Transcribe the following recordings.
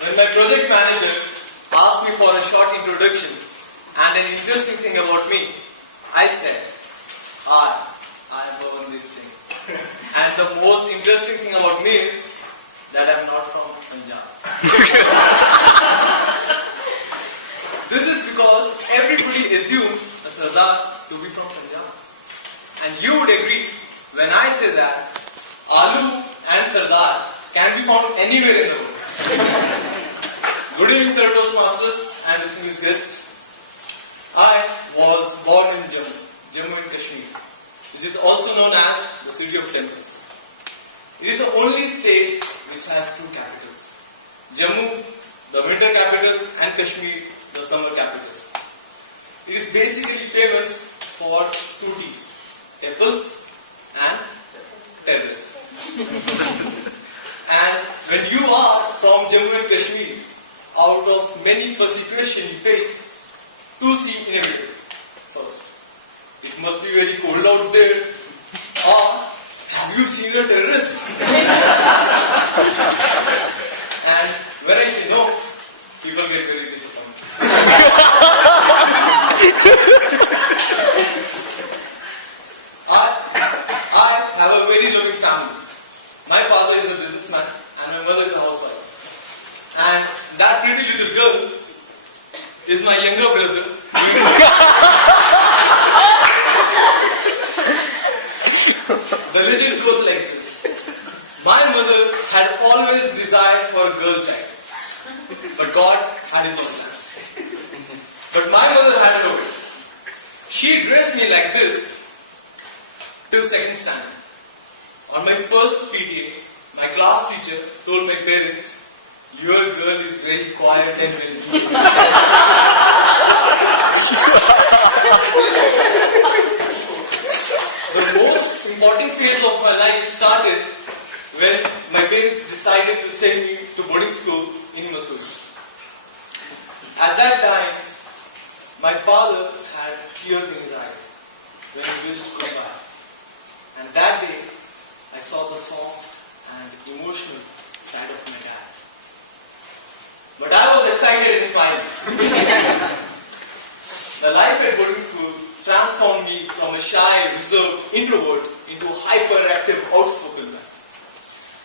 When my project manager asked me for a short introduction and an interesting thing about me, I said, I am Pawan CC1. And the most interesting thing about me is that I am not from Punjab. This is because everybody assumes a Sardar to be from Punjab. And you would agree when I say that Aloo and Sardar can be found anywhere in the world. Good evening, fellow Toastmasters and distinguished guests. I was born in Jammu and Kashmir, which is also known as the city of temples. It is the only state which has two capitals. Jammu, the winter capital, and Kashmir, the summer capital. It is basically famous for two T's, temples and terrorists. And when you are from Jammu and Kashmir, out of many first situations you face, two seem inevitable. First, it must be very cold out there. Or, have you seen a terrorist? And when I say no, people get very disappointed. I have a very loving family. My father is a businessman and my mother is a housewife. And that pretty little girl is my younger brother. The legend goes like this. My mother had always desired for a girl child. But God had his own plans. But my mother had it over. She dressed me like this till second standard. On my first PTA, my class teacher told my parents, your girl is very quiet and very The most important phase of my life started when my parents decided to send me to boarding school in Infosys. At that time, my father had tears in his eyes when he wished goodbye. And that day, I saw the soft and emotional side of my dad. But I was excited and smiling. The life at boarding school transformed me from a shy, reserved introvert into a hyperactive, outspoken man.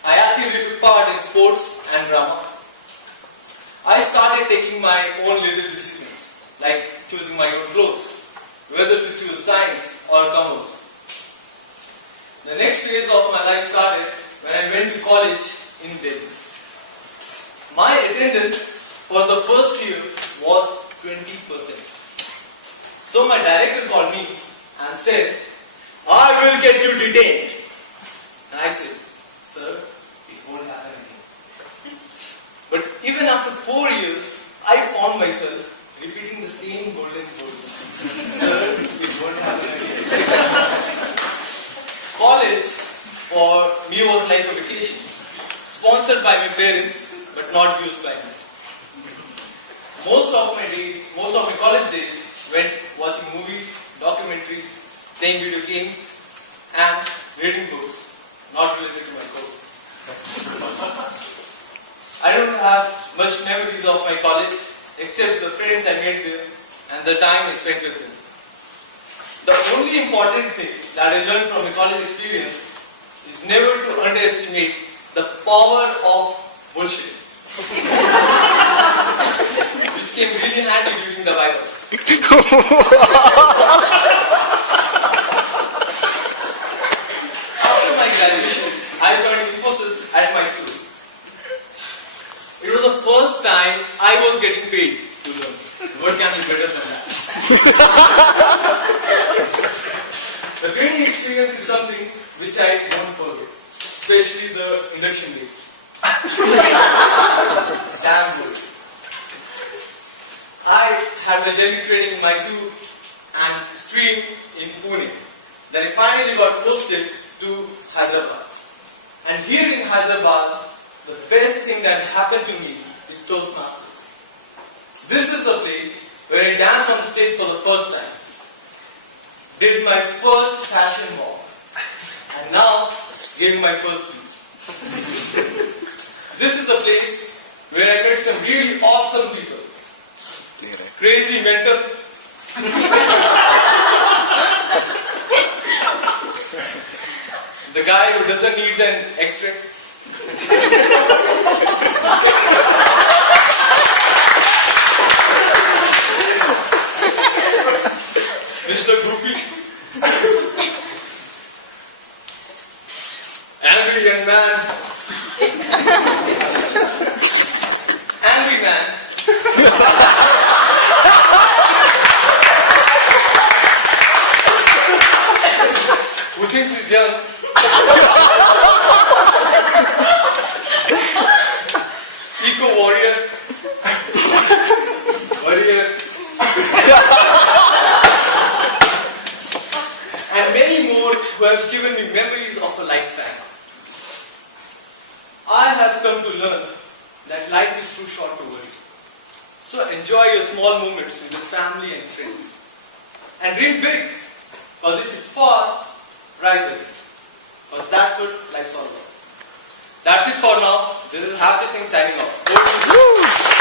I actively took part in sports and drama. I started taking my own little decisions, like choosing my own clothes, whether to choose science or commerce. The next phase of my life started when I went to college in Delhi. My attendance for the first year was 20%. So my director called me and said, I will get you detained. And I said, sir, it won't happen again. But even after 4 years, I found myself repeating the same golden word. Sir, it won't happen again. College for me was like a vacation, sponsored by my parents, but not used by me. Most of my college days went watching movies, documentaries, playing video games, and reading books, not related to my course. I don't have much memories of my college, except the friends I made there and the time I spent with them. The only important thing that I learned from a college experience is never to underestimate the power of bullshit. Which came really handy during the virus. After my graduation, I joined Infosys at my school. It was the first time I was getting paid to learn. What can be better than that? The training experience is something which I don't forget, especially the induction days. Damn good. I had the general training in Mysore and stream in Pune. Then I finally got posted to Hyderabad. And here in Hyderabad, the best thing that happened to me is Toastmasters. This is the place where I danced on the stage for the first time. Did my first fashion walk. And now giving my first speech. This is the place where I met some really awesome people. Crazy mentor. The guy who doesn't need an X-ray. Mr. Goofy. Angry young man. Angry man. Who thinks he's young? Eco warrior. Warrior. And many more who have given me memories of a lifetime. I have come to learn that life is too short to worry. So enjoy your small moments with your family and friends. And dream big, because if you fall, rise again. Because that's what life's all about. That's it for now. This is Happy Singh signing off.